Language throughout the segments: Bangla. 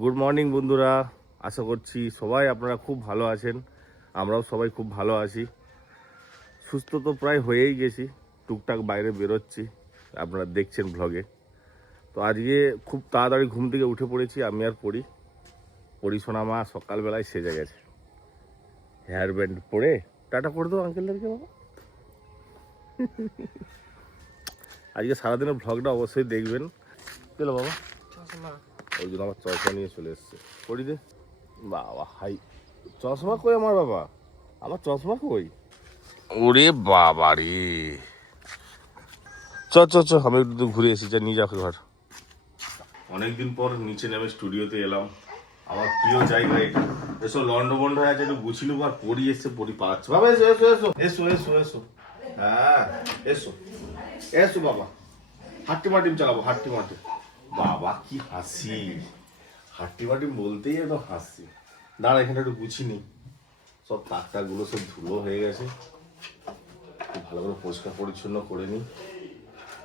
গুড মর্নিং বন্ধুরা, আশা করছি সবাই আপনারা খুব ভালো আছেন। আমরাও সবাই খুব ভালো আছি। সুস্থ তো প্রায় হয়েই গেছি, টুকটাক বাইরে বেরোচ্ছি, আপনারা দেখছেন ব্লগে। তো আজকে খুব তাড়াতাড়ি ঘুম থেকে উঠে পড়েছি আমি আর পরিসোনা মা সকালবেলায় সেজে গেছে, হেয়ার ব্যান্ড পরে। টাটা করে দেবো আঙ্কেলদেরকে বাবা। আজকে সারাদিনের ব্লগটা অবশ্যই দেখবেন। চলো বাবা, ওই জন্য আমার চশমা নিয়ে চলে এসছে। পড়ি দে বাবা। হাই, চশমা কই আমার বাবা? আমার চশমা কই? ওরে বাবা রে, চ চ চ, আমি একটু ঘুরে এসেছি, যা নিয়ে যাও ঘর। অনেকদিন পর নিচে নেমে স্টুডিওতে এলাম, আমার প্রিয় জায়গা এটা। এসো, লন্ড বন্ড হয়ে আছে, একটু গুছিলুক। আর পড়ি এসছে, পড়ি পাচ্ছে বাবা। এসো এসো এসো এসো এসো এসো, হ্যাঁ এসো এসো বাবা। হাট্টি মাটিম চালাবো, হাট্টি মাটি। বাবা কি হাসি, হাট্টি মাটিম বলতেই একদম হাসি। দাঁড়া, এখানে একটু গুছিনি, সব তাকটাগুলো সব ধুলো হয়ে গেছে, ভালো করে পরিষ্কার পরিচ্ছন্ন করে নিই।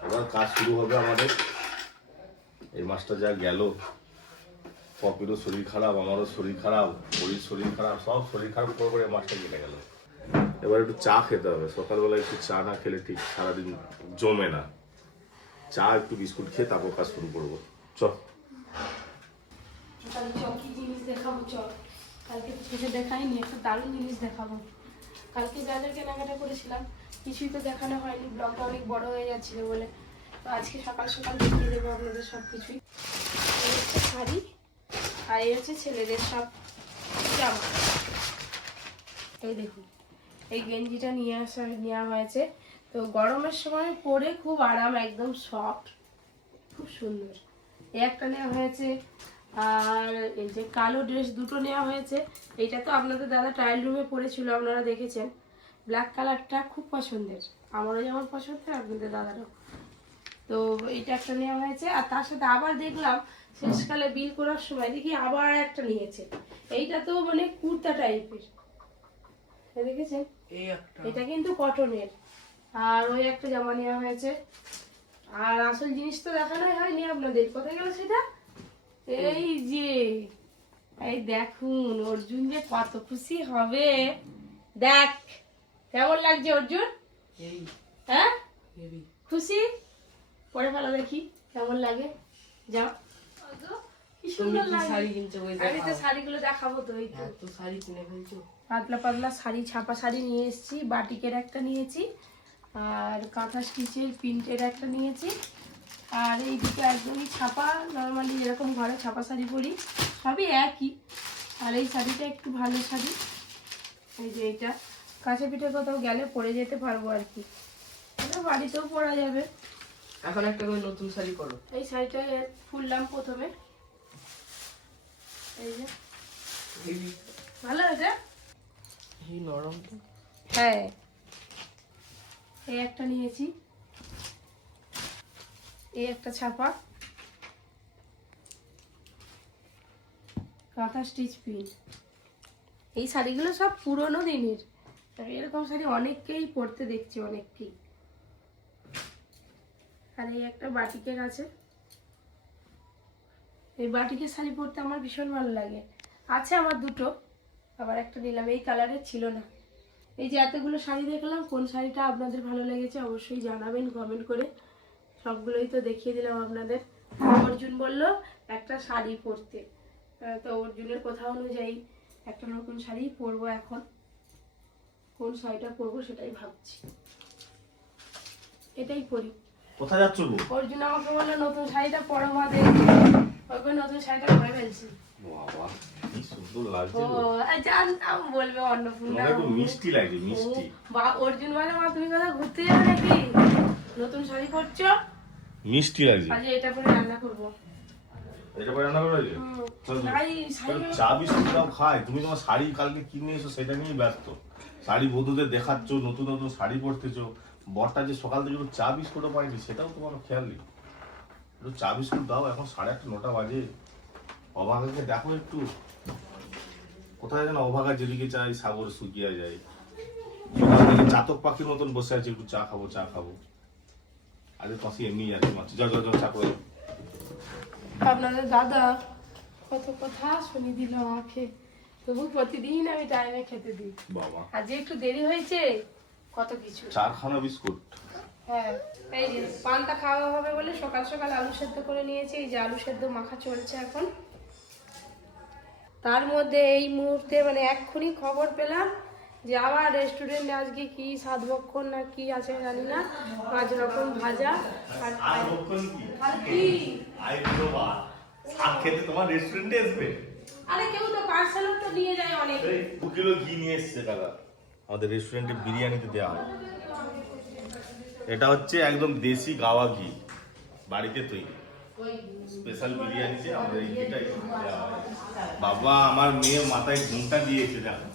এবার কাজ শুরু হবে আমাদের। এই মাসটা যা গেল, পপিরও শরীর খারাপ, আমারও শরীর খারাপ, শরীর খারাপ, সব শরীর খারাপ করে এই মাসটা কেটে গেল। এবার একটু চা খেতে হবে, সকালবেলা একটু চা না খেলে ঠিক সারাদিন জমে না। চা একটু বিস্কুট খেয়ে তারপর কাজ শুরু করবো। চ কি জিনিস দেখাবো, চল। কালকে তোকে দেখাইনি, একটা দারুণ জিনিস দেখাবো। কালকে যা যা কেনাকাটা করেছিলাম কিছুই তো দেখানো হয়নি, ব্লগটা অনেক বড় হয়ে যাচ্ছিল বলে। তো আজকে সকাল সকাল দেখিয়ে দেবো আপনাদের সব কিছুই। এই হচ্ছে শাড়ি, আর এই হচ্ছে ছেলেদের সব জামা। এই দেখুন, এই গেঞ্জিটা নেওয়া হয়েছে। তো গরমের সময় পরে খুব আরাম, একদম সফট, খুব সুন্দর। এই একটা নেওয়া হয়েছে, আর এই যে কালো ড্রেস দুটো নেওয়া হয়েছে। এইটা তো আপনাদের দাদা ট্রায়াল রুমে পরেছিল, আপনারা দেখেছেন। ব্ল্যাক কালারটা খুব পছন্দের, আমারও যেমন পছন্দের আপনাদের দাদারও। তো এইটা একটা নেওয়া হয়েছে, আর তার সাথে আবার দেখলাম শেষকালে বিল করার সময় দেখি আবার একটা নিয়েছে। এইটা তো মানে কুর্তা টাইপের, দেখেছেন? এটা কিন্তু কটনের। আর ওই একটা জামা নেওয়া হয়েছে। আর আসল জিনিস তো দেখানোই হয়নি আপনাদের, কোথায় গেল সেটা? এই যে, এই দেখুন, অর্জুন যে কত খুশি হবে। দেখ কেমন লাগছে অর্জুন, হ্যাঁ? খুশি? পরে ভালো দেখি কেমন লাগে। যাও, কি সুন্দর লাগে। আমি তো শাড়িগুলো দেখাবো, তো এই তো শাড়ি কিনে ফেলছো। পাতলা পাতলা শাড়ি, ছাপা শাড়ি নিয়ে এসেছি। বাটিকের একটা নিয়েছি, আর কাঁথা স্টিচের প্রিন্টের একটা নিয়েছি। আর এই দুটো একদমই ছাপা, নর্মালি যেরকম ঘরে ছাপা শাড়ি পরি সবই একই। আর এই শাড়িটা একটু ভালো শাড়ি, এই যে এটা কাছে পিঠে কোথাও গেলে পরে যেতে পারবো আর কি, এটা বাড়িতেও পরা যাবে। এখন একটা করে নতুন শাড়ি পরো। এই শাড়িটা ফুললাম প্রথমে, এই যে ভালো আছে, এই নরম। হ্যাঁ। এই একটা নিয়েছি, এই একটা ছাপা, কাঁথা স্টিচ প্রিন্ট। এই শাড়িগুলো সব পুরোনো দিনের, এরকম শাড়ি অনেককেই পরতে দেখছি, অনেককেই। আর এই একটা বাটিকের আছে, এই বাটিকের শাড়ি পরতে আমার ভীষণ ভালো লাগে। আছে আমার দুটো, আবার একটা নিলাম, এই কালারের ছিল না। এই যে এতগুলো শাড়ি দেখলাম, কোন শাড়িটা আপনাদের ভালো লেগেছে অবশ্যই জানাবেন কমেন্ট করে। সবগুলোই তো দেখিয়ে দিলাম আপনাদের। অর্জুন বলল একটা শাড়ি পরতে, তো অর্জুনের কথা অনুযায়ী একটা নতুন শাড়ি পরবো এখন। কোন শাড়িটা পরবো সেটাই ভাবছি, এটাই পরি। কোথায় যাচ্ছ গো? অর্জুন আমাকে বললো নতুন শাড়িটা পরো, মাঝে ওই নতুন শাড়িটা পরে ফেলছি। বাবা কি সুন্দর লাগছে ও গো। জানতাম বলবে অন্নপূর্ণা। একটু মিষ্টি লাগছে, মিষ্টি। বা অর্জুন বলে, মা তুমি কোথাও ঘুরতে যাবে নাকি, নতুন শাড়ি পরছো? মিষ্টি লাগছে। আজ এটা পরে রান্না করবো। এটা পরে রান্না করে চা বিস্কুট দাও খাই। তুমি তোমার শাড়ি কালকে কিনে এসো, সেটা নিয়ে ব্যস্ত। শাড়ি বধূদের দেখাচ্ছ, নতুন নতুন শাড়ি পরতেছো। বরটা যে সকাল থেকে একটু চা বিস্কুটও পাইনি, সেটাও তোমার খেয়াল নেই। একটু চা বিস্কুট দাও, এখন 8:30 9টা বাজে। অভাগাকে দেখো একটু, কোথায় যেন অভাগা যেদিকে চাই সাগর শুকিয়ে যায়। চাতক পাখির মতন বসে আছে, একটু চা খাবো চা খাবো। আরে পাশে এমনি যাচ্ছে মাছ, যাও যাও যাও চা করে। আপনাদের দাদা কত কথা শুনি দিল আমাকে, তবু প্রতিদিন আমি টাইমে খেতে দিই। বাবা আজ একটু দেরি হয়েছে, কত কিছু। 4 খানা বিস্কুট। হ্যাঁ, এই যে পান্তা খাওয়া হবে বলে সকাল সকাল আলু সেদ্ধ করে নিয়েছি। এই যে আলু সেদ্ধ মাখা চলছে এখন। তার মধ্যে এই মুহূর্তে মানে এক্ষুনি খবর পেলাম যে আবার রেস্টুরেন্টে আজকে কি সাতভক্ষণ না কি আছে জানি না, 5 রকম ভাজা আর আর কি শাক খেতে তোমার রেস্টুরেন্টে আসবে? আরে কেউ তো পার্সেলও তো নিয়ে যায় অনেক। 2 কিলো ঘি নিয়ে এসছে দাদা, আমাদের রেস্টুরেন্টে বিরিয়ানিতে দেওয়া হয়। এটা হচ্ছে একদম দেশি গাওয়া ঘি, বাড়িতে তৈরি স্পেশাল বিরিয়ানিতে আমাদের এই ঘিটা দেওয়া হয়। বাবা আমার মেয়ে মাথায় ঘুমটা দিয়েছে, দেখো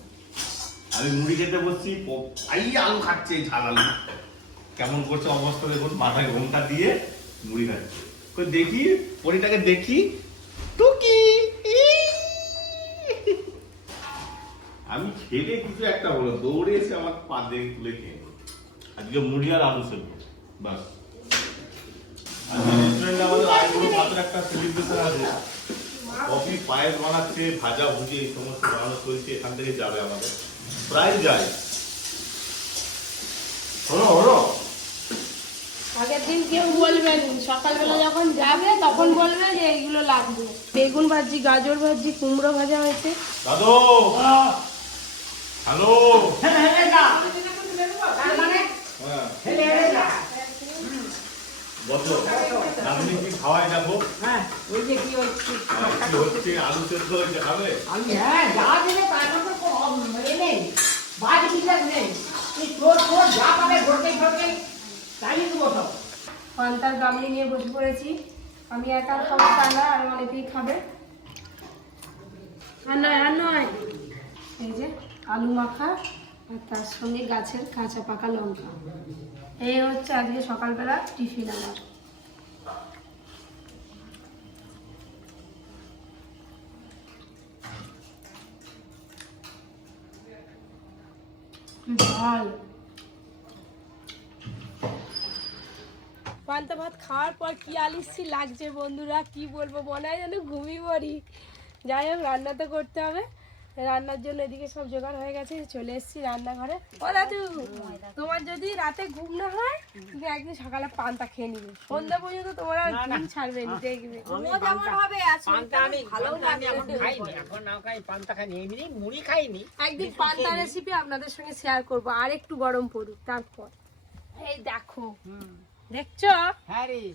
আমি মুড়ি খেতে বসছি, আলু খাচ্ছে, এই ঝাল আলু কেমন করছে অবস্থা দেখুন, মাথায় ঘুমটা দিয়ে মুড়ি খাচ্ছে। কই দেখি পরিটাকে দেখি, টুকি আমি খেলে কিছু একটা হলো, দৌড়ে এসে আমার পা দিয়ে তুলে খেয়ে নিল। আজকে মুড়ি আর আলু সেদ্ধ বাস। আজকে রেস্টুরেন্টে আমাদের আইবুড়ো ভাতের একটা সেলিব্রেশন আছে, কফি পায়েস বানাচ্ছে, ভাজা ভুজি এই সমস্ত বানানো চলছে, এখান থেকে যাবে আমাদের, প্রায় যায়। হলো হলো আগের দিন কেউ বলবেন, সকালবেলা যখন যাবে তখন বলবে যে এইগুলো লাগবে। বেগুন ভাজি, গাজর ভাজি, কুমড়ো ভাজা হয়েছে। দাদু হ্যালো, বলো আপনি কি খাওয়াই যাবো? কি হচ্ছে? আলু সেদ্ধ হয়েছে, খাবে? পান্তার গামলি নিয়ে বসে পড়েছি। আমি একা খাবো তা না, আর অনেকেই খাবে। আর নয় এই যে আলু মাখা আর তার সঙ্গে গাছের কাঁচা পাকা লঙ্কা। এই হচ্ছে আজকে সকালবেলা টিফিন আমার। ভাল পান্তা ভাত খাওয়ার পর কি আলিসি লাগছে বন্ধুরা, কি বলবো, মনে হয় যেন ঘুমিয়ে পড়ি। যাই হোক, রান্না তো করতে হবে। রান্নার জন্য এদিকে সব জোগাড় হয়ে গেছে, চলে এসেছি রান্নাঘরে। ও দাদু, তোমার যদি রাতে ঘুম না হয় তুমি একদিন সকালে পান্তা খেয়ে নিবে, সন্ধ্যা পর্যন্ত তোমার আর ঘুম ছাড়বে না, দেখবে একদিন পান্তা রেসিপি আপনাদের সঙ্গে শেয়ার করবো, আর একটু গরম পড়ুক তারপর। এই দেখো, দেখছো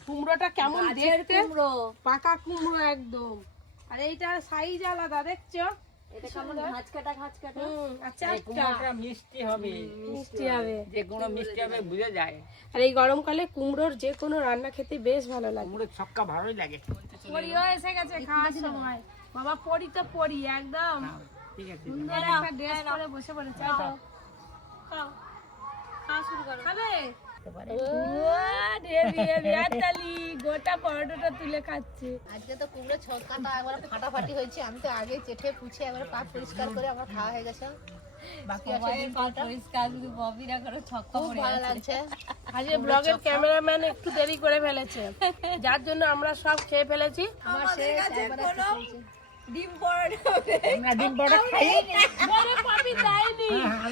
কুমড়োটা কেমন দেখতে, পাকা কুমড়ো একদম। আর এইটার সাইজ আলাদা, দেখছো মিষ্টি হবে। আর এই গরমকালে কুমড়োর যে কোনো রান্না খেতে বেশ ভালো লাগে। ভালোই লাগে। পরিও এসে গেছে খাওয়ার সময়। বাবা পরি তো পরি একদম সুন্দর একটা ড্রেস পরে বসে পড়েছে। খাওয়া শুরু করো। খাবে? গোটা পরোটাটা তুলে খাচ্ছে। আজকে তো কুমড়ো ছক্কাটা একবারে ফাটাফাটি হয়েছে। আমি তো আগে চেটে পুছে একবারে পাট পরিষ্কার করে আমার খাওয়া হয়ে গেছে। বাকি আছে পরিষ্কার, শুধু ববিরা করে ছক্কা পড়ে ভালো লাগছে। আজকে ব্লগের ক্যামেরাম্যান একটু দেরি করে ফেলেছে, যার জন্য আমরা সব খেয়ে ফেলেছি। আমার শেষ একবারে ডিম পরোটা আমরা ডিম পরোটা খাইনি। বড় পাপি দেয়নি।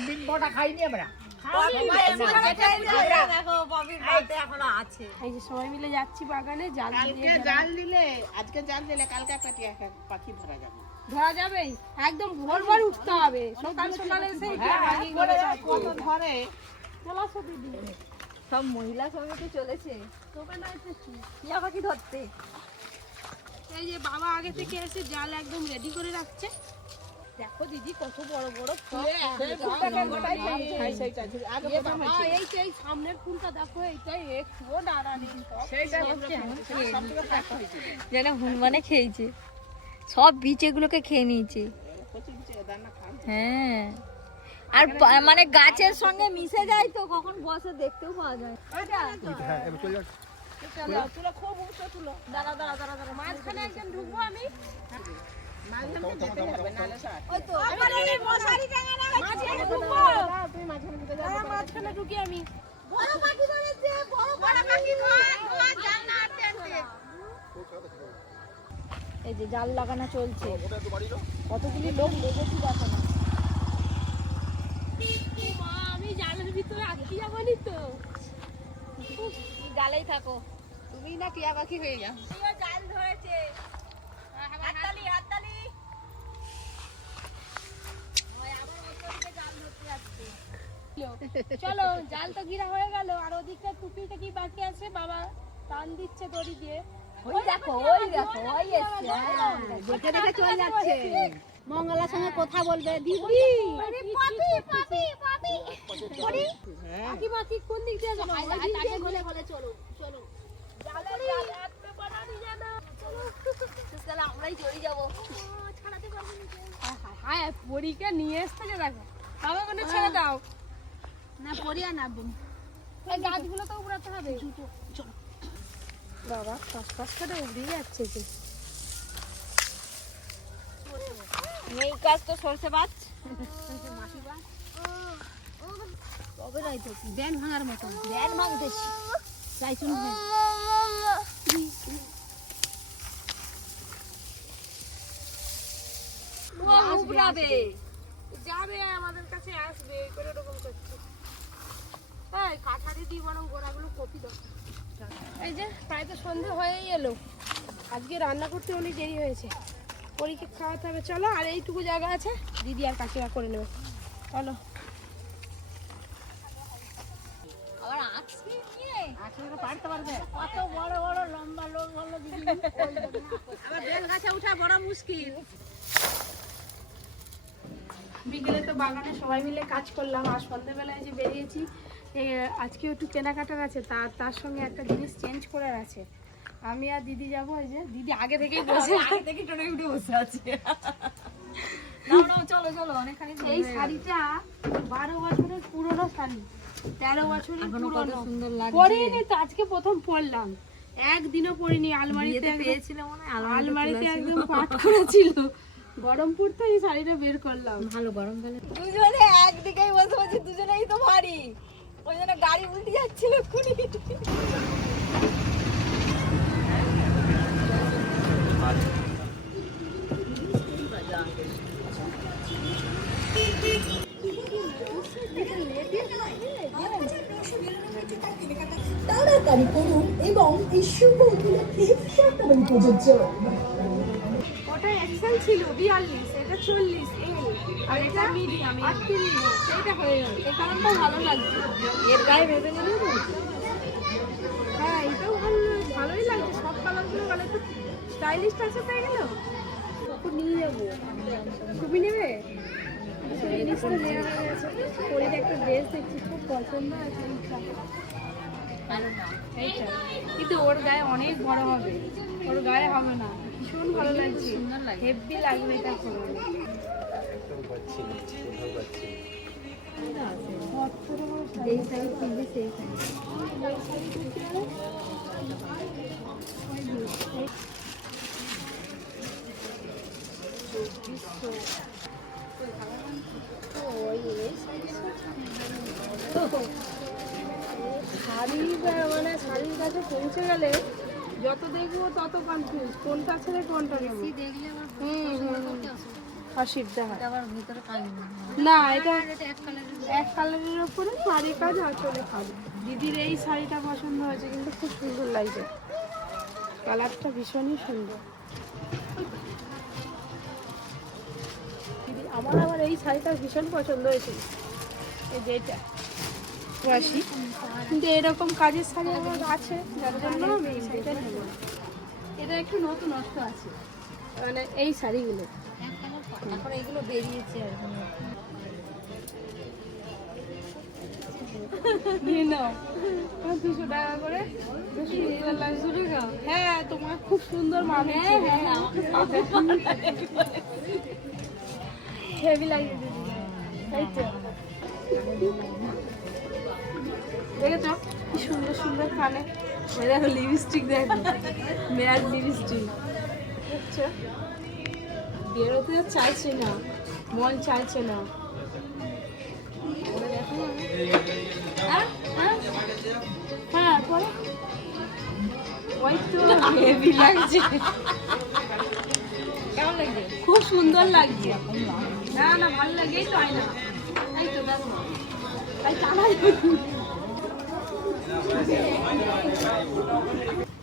ডিম পরোটা খাইনি আমরা। সবাই মিলে যাচ্ছি বাগানে, জাল দিলে আজকে জাল দিলে কালকে একটা পাখি ধরা যাবে। ধরা যাবে, একদম ভোর ভোর উঠতে হবে, সকাল সকালে এসে কত ধরে সব মহিলা সমিতি চলেছে টিয়া পাখি ধরতে। এই যে বাবা আগে থেকে এসে জাল একদম রেডি করে রাখছে। দেখো দিদি কত বড় বড় ফুল। এই সামনের ফুলটা দেখো, এইটাই একটুও ডানা নেই, যেন হুনমানে খেয়েছে, সব বিচেগুলোকে খেয়ে নিয়েছে। হ্যাঁ, আর মানে গাছের সঙ্গে মিশে যায় তো, কখন বসে দেখতেও পাওয়া যায়। দাঁড়া দাঁড়া দাঁড়া দাঁড়া, মাঝখানে একদম ঢুকবো আমি। মাঝখানে ঢুকি আমি। এই যে জাল লাগানো চলছে, কতগুলি লোক লেগেছি দেখো না। আমি জালের ভিতরে আটকে যাবনি তো। জালেই থাকো। তুমি না টিয়া পাখি হয়ে যাও। জাল ধরেছে, হাততালি হাততালি। আবার ওদিকে জাল ধরতে যাচ্ছে। চলো, জাল তো ঘিরা হয়ে গেল, আর ওদিকটা টুপিটা কি বাকি আছে, বাবা টান দিচ্ছে দড়ি দিয়ে। ওই দেখো ওই দেখো ওই এসছে, দেখে দেখে চলে যাচ্ছে। মঙ্গলার সঙ্গে কথা বলবে দিদি। বাকি বাকি কোন দিক দিয়ে যাবো? তাকে বলে বলে চলো চলো। তাহলে আমরাই চলে যাবো। হ্যাঁ, পরীকে নিয়ে এসছে যে দেখো, বাবা কোনো ছেড়ে দাও না পড়িয়া নামবো। এই গাছগুলো তো উড়াতে হবে। বাবা পাঁচ পাঁচ করে উড়িয়ে যাচ্ছে যে। এই গাছ তো সরষে বাজ, কবে রাইতো ব্যান ভাঙার মতো ব্যান ভাঙতেছি। চাইছুন উবরাবে যাবে আমাদের কাছে আসবে, করে এরকম করছে। এই কাঠারি দিয়ে বরং গোড়াগুলো কপি দাও। এই যে প্রায় তো সন্ধ্যা হয়েই এলো, আজকে রান্না করতে অনেক দেরি হয়েছে। পরীকে খাওয়াতে হবে, চলো। আর এইটুকু জায়গা আছে, দিদি আর কাকিমা করে নেবে, চলো। আবার আঁকছি নিয়ে আসলে পারতে পারবে। কত বড় বড় লম্বা লোক হলো দিদি। আবার বেল গাছে ওঠা বড় মুশকিল। বিকেলে তো বাগানে সবাই মিলে কাজ করলাম, আর সন্ধ্যাবেলায় যে বেরিয়েছি, আজকে একটু কেনাকাটার আছে, তার সঙ্গে একটা জিনিস চেঞ্জ করার আছে। আমি আর দিদি যাবো। এই যে দিদি আগে থেকেই বসে, আগে থেকে টোনে উঠে বসে আছে। চলো চলো অনেকখানি। এই শাড়িটা 12 বছরের পুরনো শাড়ি, 13 বছরের পুরনো। সুন্দর লাগে। পরিনি তো, আজকে প্রথম পরলাম, একদিনও পরিনি। আলমারিতে পেয়েছিল মনে হয়, আলমারিতে একদম পাট করা ছিল। গরম পড়তে এই শাড়িটা বের করলাম। ভালো গরমকালে দুজনে একদিকেই বসে বসে, দুজনেই তো ভারী, ওই জন্য গাড়ি উল্টে যাচ্ছিল খুনি। তাড়াতাড়ি করুন এবং এই শুভ উপলক্ষে শর্তাবলী প্রযোজ্য। ওটা এক্সেল ছিল 42, এটা 40 এল, আর এটা মিডিয়াম 38। এটা হয়ে গেল, এই কারণটা ভালো লাগছে। এর গায়ে ভেবে নিলে হ্যাঁ, এটাও ভালোই লাগছে। সব কালারগুলো ভালো, একটু স্টাইলিশ আছে পেয়ে গেল। নিয়ে যাবো, তুমি নেবে? জিনিস তো নেওয়া হয়ে গেছে। পরিটা একটা ড্রেস দেখছি, খুব পছন্দ আছে এইটা, কিন্তু ওর গায়ে অনেক বড় হবে, ওর গায়ে হবে না। ভীষণ ভালো লাগছে, হেভি লাগবে এটা পরে। যেই শাড়ি কিনবে সেই শাড়ি। শাড়ি মানে শাড়ির কাছে পৌঁছে গেলে যত দেখবো তত কনফিউজ, কোনটা ছেড়ে কোনটা নেবো। দেখলে আমার অসুবিধা হয় আবার ভিতরে কালি না। এটা এক কালারের ওপরে শাড়ি কাজ, আঁচলে কাজ। দিদির এই শাড়িটা পছন্দ হয়েছে, কিন্তু খুব সুন্দর লাগছে, কালারটা ভীষণই সুন্দর। দিদি আমার আবার এই শাড়িটা ভীষণ পছন্দ হয়েছে, এই যে এটা রাশি। কিন্তু এরকম কাজের শাড়ি আমার আছে, যার জন্য আমি এই শাড়িটা নেব। এটা একটু নতুন নষ্ট আছে, মানে এই শাড়িগুলো এখন এইগুলো বেরিয়েছে আর কি। নিয়ে নাও, 200 টাকা করে। 200 টাকা? হ্যাঁ, তোমার খুব সুন্দর মানে। হেভি লাগে দিদি, এই তো দেখেছো কি সুন্দর সুন্দর কানে। ওই দেখো লিপস্টিক, দেখো মেয়ার লিপস্টিক, দেখছো? বেরোতে চাইছে না, মন চাইছে না। দেখো হ্যাঁ পরে ওই তো হেভি লাগছে। খুব সুন্দর লাগছে। না না ভালো লাগে, এই তো আয়না, এই তো দেখো তাই টানা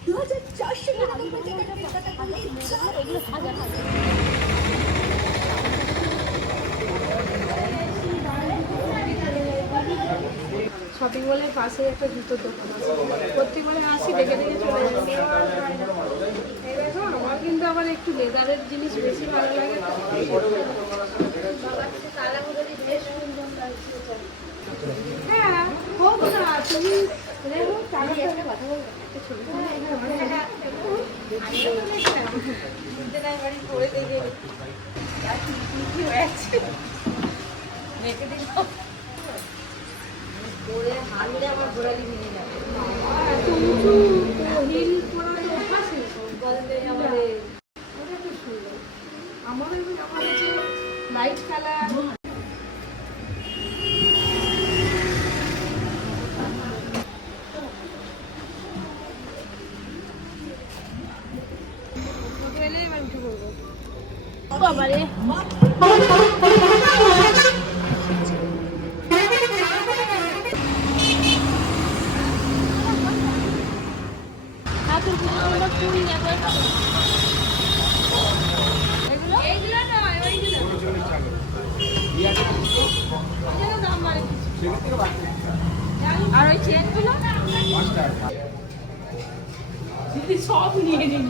2499 টাকার কেনাকাটা করলে এগুলো হাজার হাজার। শপিং মলের পাশে একটা জুতোর দোকান আছে, প্রত্যেকবারে আসি দেখে দেখে চলে যাই। এই দেখো আমার কিন্তু আবার একটু লেদারের জিনিস বেশি ভালো লাগে। বেশ সুন্দর লাগছে। হ্যাঁ হোক না, তুমি দেখো তারা সাথে কথা বলবে একটা ছবি করে দেখে রেখে দিল। পরে হাললে আমার ঘোরালি ভেঙে যাবে। এত উঁচু হিল পরা তো অভ্যাস নেই, বলতে আমাদের ওটা খুব সুন্দর। আমাদের হচ্ছে লাইট কালার। বাবারে আর ওই চেনগুলো সব নিয়ে নিল।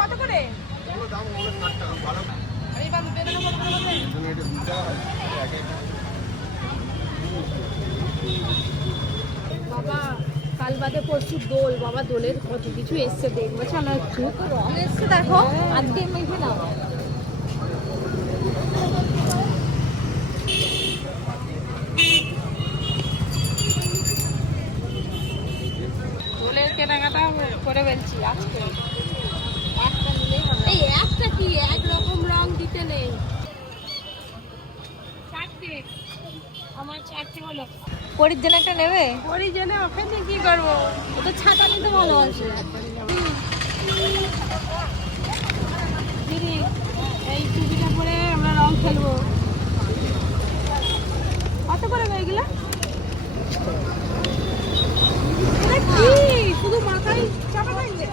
কত করে? বাবা কাল বাদে পরশু দোল, বাবা দোলের কত কিছু এসছে, দেখবো চলো একটু। রং এসছে দেখো, আজকে মেখে নাও। দোলের কেনাকাটা করে ফেলছি আজকে। একটা নিলেই হবে। এই একটা কি একরকম রং দিতে নেই। চারটে, আমার চারটে হলো। পরির জন্য একটা নেবে? পরি জেনে ওকে দিয়ে কি করবো? ও তো ছাতা নিতে ভালোবাসে। দিদি এই টুপিটা পরে আমরা রং খেলবো। কত করে এগুলো? কি শুধু মাথায় চাপা থাকবে?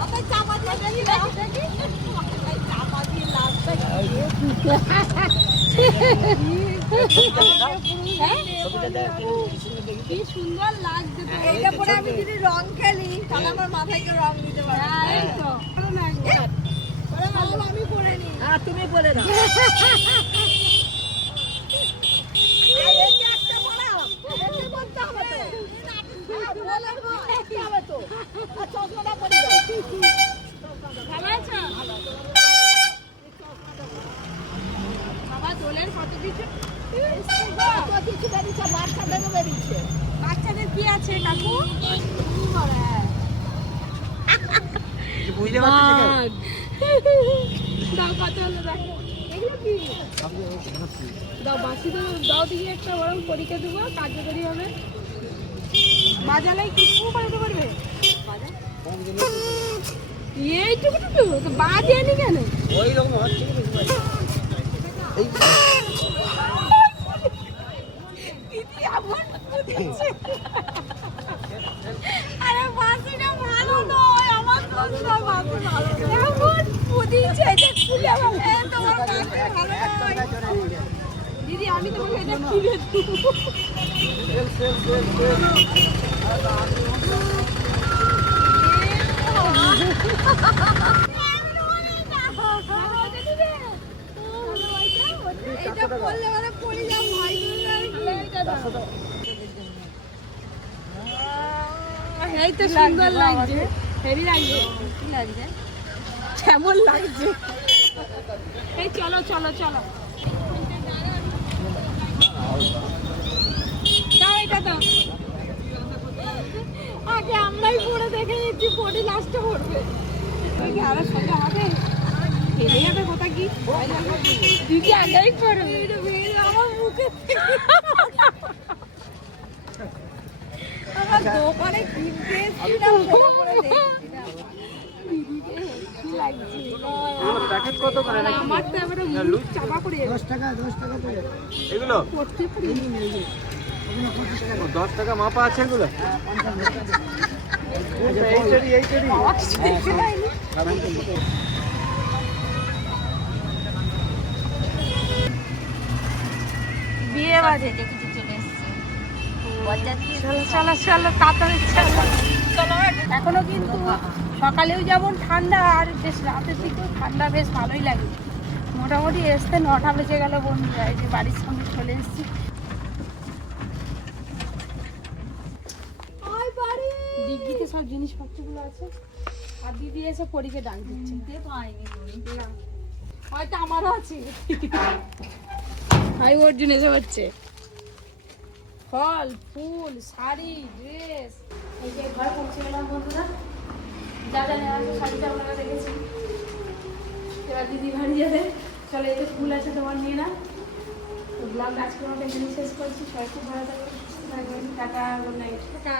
মাথায় চাপা দিয়ে দেখি, দেখি। মাথায় চাপা দিয়ে লাভটা কি? কি সুন্দর লাগছে তো। এইটা পরে আমি যদি রং খেলি তাহলে আমার মাথায় কেউ রং দিতে পারে না। এই তো ভালো লাগছে। তাহলে আমি পরে নি। আর তুমি পরে নাও। এইটা একটা পরাও। এইটা বলতে হবে তো। বলে বলতে হবে তো। আর চশমাটা পরে দাও। ভালো আছো? বাবা দোলের কত কিছু কত কিছু বেরিয়েছে, বাচ্চাদেরও বেরিয়েছে। বাচ্চাদের কি আছে কাকু? দাও কত হলো দেখো। এগুলো কি? দাও বাসি দাও দিকে একটা বরং পরীক্ষা দেবো, কার্যকরী হবে। বাজালে কিছু করতে পারবে? এইটুকু তো বাজেনি কেন? ওই রকম হচ্ছে আরে বাসিটা ভালো নয়, আমার দোষ নয়, বাসি ভালো নয়। এমন পুদিছে যে খুলে বলে তোমার বাসি ভালো নয়। দিদি আমি তোমাকে এটা কিনে দেবো। এটা বললে মানে পড়ে যাও ভাই। এই তো সুন্দর লাগছে, হেভি লাগছে। কি লাগছে? কেমন লাগছে? এই চলো চলো চলো, দাও এটা দাও। আমরাই পড়ে দেখে নিচ্ছি পড়ি লাস্টে পড়বে তুই কি আরো সঙ্গে হবে ফেলে যাবে কোথা কি দিদি আন্ডাই পড়বে আমার মুখে আমার দোকানে কিনতে এসেছিলাম পরে দেখছিলাম দিদিকে হেল্প লাগছে প্যাকেট কত করে নাকি আমার তো এবারে মুখ চাপা পড়ে যাবে 10 টাকা এগুলো পড়তে পারিনি 10 টাকা মাপা আছে এগুলো এইটারই বাবা কিছু দেখতে পাইনি বিয়ে বাজে কিছু চলে এসছে বরযাত্রী চলো চলো চলো তাড়াতাড়ি চলো চলো এখনো কিন্তু সকালেও যেমন ঠান্ডা আর বেশ রাতের দিকেও ঠান্ডা বেশ ভালোই লাগে মোটামুটি আসতে 9টা বেজে গেল বন্ধুরা এই যে বাড়ির সামনে চলে এসেছি ডিগ্গিতে সব জিনিসপত্রগুলো আছে আর দিদি এসে পরীকে ডাক দিচ্ছে না হয়তো আমারও আছে ভাই ওর জন্য এসে হচ্ছে ফল ফুল শাড়ি ড্রেস এই যে ঘরে পৌঁছে গেলাম বন্ধুরা যা যা নেওয়া আছে শাড়িটা আপনারা দেখেছি এবার দিদি বাড়ি যাবে চলো এই যে ফুল আছে তোমার নিয়ে না তো ব্লগ আজকের মতো এখানে শেষ করছি সবাই খুব ভালো থাকবেন টাটা গুড নাইট টাটা